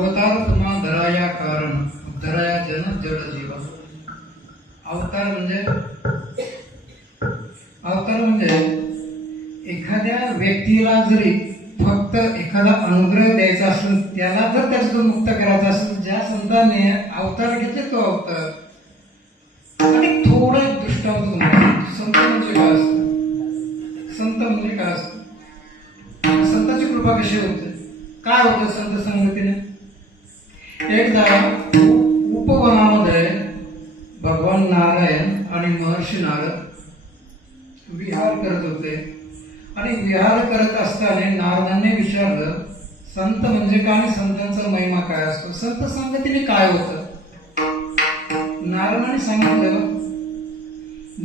अवतार तुम्हा धराया कारण धराया जन जड जीवा. अवतार म्हणजे एखाद्या व्यक्तीला जरी फक्त एखादा अनुग्रह द्यायचा असेल, त्याला जर त्याच्यातून मुक्त करायचा असेल, ज्या संतांनी अवतार घेतले तो अवतार. आणि थोडं एक दृष्टांत संत म्हणजे काय असतं, संत म्हणजे काय असतं, संतांची कृपा कशी होते, काय होतं संत संगतीने. एकदा उपवनामध्ये भगवान नारायण आणि महर्षी नारद विहार करत होते. आणि विहार करत असताना नारदांनी विचारलं, संत म्हणजे काय आणि संतांचा महिमा काय असतो, संत संगतीने काय होतं. नारदांनी सांगितलं,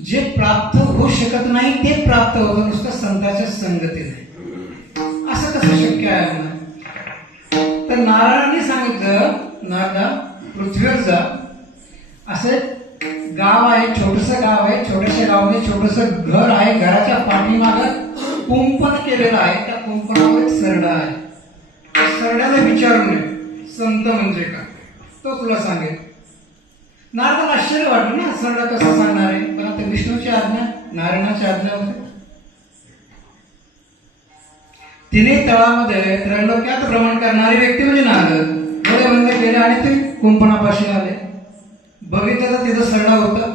जे प्राप्त होऊ शकत नाही ते प्राप्त होतं नुसतं संतांच्या संगतीने. असं कसं शक्य आहे म्हणून. तर नारायणांनी सांगितलं, नारदा पृथ्वीवर जा, असं गाव आहे, छोटस गाव आहे, छोट्याशा गावामध्ये छोटस घर आहे, घराच्या पाठीमागं कुंपण केलेलं आहे, त्या कुंपणावर एक सरडा आहे. त्या सरड्याला विचारून ये संत म्हणजे काय, तो तुला सांगेल. नारदाला आश्चर्य वाटलं ना, सरडा कसा सांगणार आहे, पण आता विष्णूची आज्ञा, नारायणाची आज्ञा होती. तिने तळामध्ये त्रैलोक्यात भ्रमण करणारी व्यक्ती म्हणजे नारद डोळे बंद केले आणि ते कुंपणापाशी आले. बघितलं तर तिथं सरडा होता.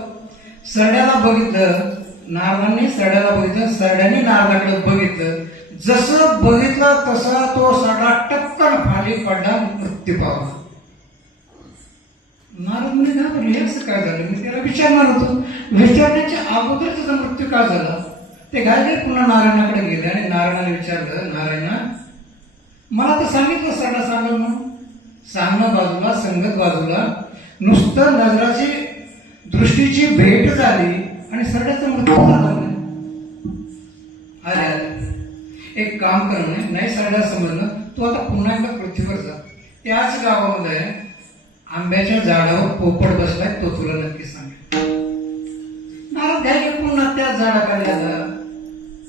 सरड्याला बघितलं, नारदांनी सरड्याला बघितलं, सरड्याने नारदाकडे बघितलं. जसं बघितलं तसा तो सरडा टक्कन खाली पडला, मृत्यू पावला. नारद म्हणजे घाबरले, असं काय झालं. मी त्याला विचारणार होतो, विचारण्याच्या अगोदर त्याचा मृत्यू का झाला. ते घायले पुन्हा नारायणाकडे गेले आणि नारायणाने विचारलं, नारायणा मला तर सांगितलं सरडा सांगल म्हणून. सांगणं बाजूला, संगत बाजूला, नुसतं नजराची दृष्टीची भेट झाली आणि सरड्याचा मृत्यू झाला. अरे एक काम कर म्हणे, नाही सरड्या समजलं, तू आता पुन्हा एकदा पृथ्वीवर जा. त्याच गावामध्ये आंब्याच्या झाडावर पोपट बसलाय, तो तुला नक्की सांगेल. नारद घ्यायला पुन्हा त्या झाडाखाली आला,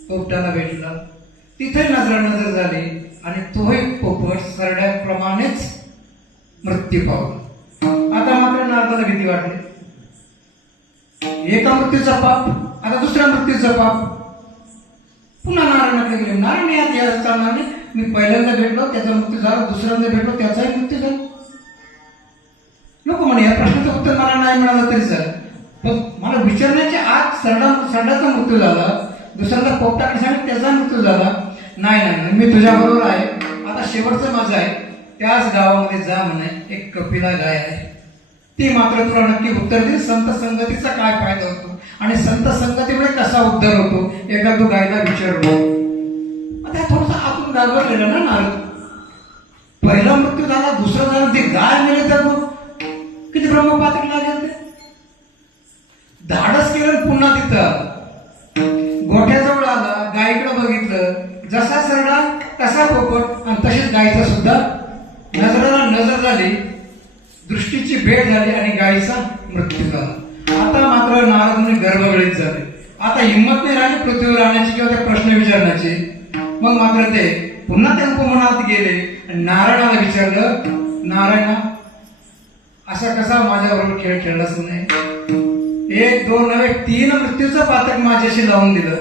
पोपटाला भेटला. तिथे नजर झाली आणि तोही पोपट सरड्याप्रमाणेच मृत्यू पावला. आता मात्र नारदाला भीती वाटली. एका मृत्यूचा पाप, आता दुसऱ्या मृत्यूचा पाप. पुन्हा नारायणाकडे गेले. नारायण यात चालणार नाही, मी पहिल्यांदा भेटलो त्याचा मृत्यू झाला, दुसऱ्यांदा भेटलो त्याचाही मृत्यू झाला. नको म्हणे, या प्रश्नाचं उत्तर मला नाही मिळालं तरी चालेल, पण मला विचारण्याच्या आत सरड्याचा मृत्यू झाला, दुसऱ्यांदा पोपटाकडे सांगितलं त्याचा मृत्यू झाला. नाही, मी तुझ्या बरोबर आहे, आता शेवटचं माझं आहे. त्याच गावामध्ये जा म्हणे, एक कपिला गाय आहे, ती मात्र तुला नक्की उत्तर देईल संत संगतीचा काय फायदा होतो आणि संत संगतीमुळे कसा उद्धार होतो, एकदा तू गायला विचारलो. आता थोडस आतून घाबरलेलं ना नारद. पहिला मृत्यू झाला, दुसरा झाला, ती गाय मिळेल तर किती ब्रह्मपातक लागेल. ते धाडस केलं पुन्हा तिथं गोठ्याजवळ आला, गायीकडे बघितलं, जसा सरडा तसा पोपट आणि तशीच गायीचा सुद्धा नजराला नजर झाली, दृष्टीची भेट झाली आणि गायीचा मृत्यू झाला. आता मात्र नारद मुनी गर्भगळीत झाले. आता हिंमत नाही राहिली पृथ्वीवर आणण्याची किंवा त्या प्रश्न विचारण्याची. मग मात्र ते पुन्हा त्या उपमनात गेले आणि नारायणाला विचारलं, नारायणा असा कसा माझ्याबरोबर खेळ खेळलाच नाही. 1, 2 नव्हे 3 मृत्यूचं पातक माझ्याशी लावून दिलं.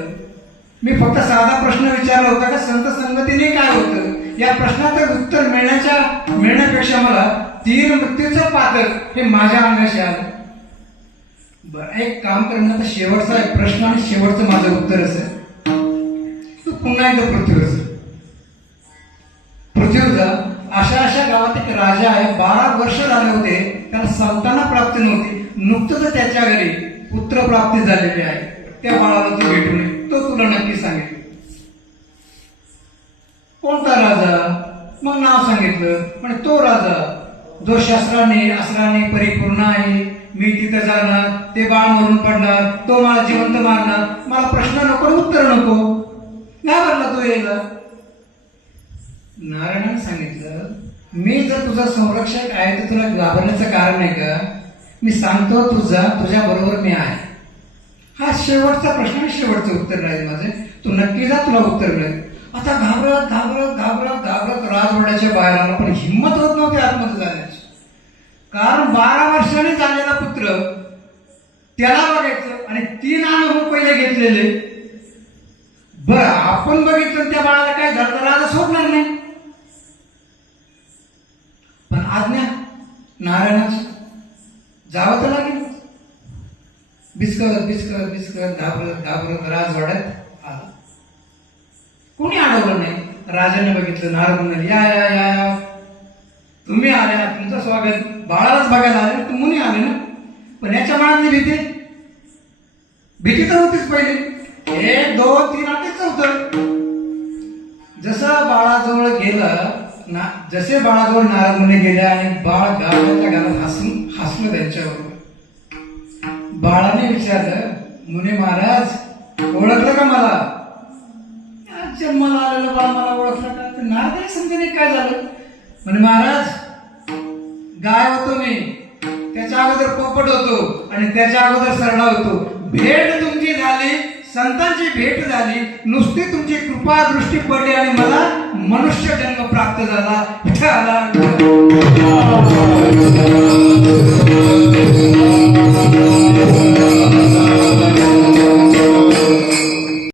मी फक्त साधा प्रश्न विचारला होता का संत संगतीने काय होतं, या प्रश्नाचं उत्तर मिळण्यापेक्षा मला 3 मृत्यूचं पातक हे माझ्या अंगाशी आलं. बरं, एक काम करणं, तर शेवटचा एक प्रश्न आणि शेवटचं माझं उत्तर असेल. तू पुन्हा एकदा पृथ्वीवर जा. अशा गावात एक राजा आहे, 12 वर्ष झाले होते, त्याला संताना प्राप्ती नव्हती. नुकतंच त्याच्या घरी पुत्र प्राप्ती झालेली आहे. त्या बाळाला तू भेटून ये, तो तुला नक्की सांगेल. कोणता राजा, मग नाव सांगितलं. म्हणजे तो राजा जो शस्त्राने अस्त्राने परिपूर्ण आहे. मी तिथं जाणार, ते बाळ मरून पडणार, तो मला जिवंत मारणार, मला प्रश्न नको, उत्तर नको. घाबरला तो यायला. नारायणाने सांगितलं, मी जर तुझा संरक्षक आहे तर तुला घाबरण्याचं कारण नाही का. मी सांगतो, तुझ्या बरोबर मी आहे. हा शेवटचा प्रश्न आणि शेवटचं उत्तर राहील माझे. तू नक्की जा, तुला उत्तर मिळेल. आता घाबरत राजवाड्याच्या बाहेर आला, पण हिंमत होत नव्हती आतमध्ये नारायणाचं जावं तर लागेल. बिस्कत बिस्कत बिस्कत घाबरत घाबरत राजवाड्यात आला. कोणी अडवलं नाही. राजाने बघितलं. नारद म्हणाले, या या या या, तुम्ही आले ना, तुमचं स्वागत. बाळालाच बघायला आले, तुम्ही आले ना. पण याच्या मनातली भीती भीती तर होतीच पहिले. 1 2 3 आणि 4. जसं बाळाजवळ गेलं ना, जसे बाळाजवळ नारद मुनी गेले आणि बाळ गावाच्या घरात हसलं त्यांच्यावर. बाळाने विचारलं, मुनी महाराज ओळखलं का मला? जन्माला आलेलं बाळ मला ओळखलं का? तर नारदाने समजले काय झालं. म्हणे, महाराज गाय होतो मी, त्याच्या अगोदर पोपट होतो आणि त्याच्या अगोदर सरडा होतो. भेट तुमची झाली, संतांची भेट झाली, नुसती तुमची कृपा दृष्टी पडली आणि मला मनुष्य जन्म प्राप्त झाला. इथे आला.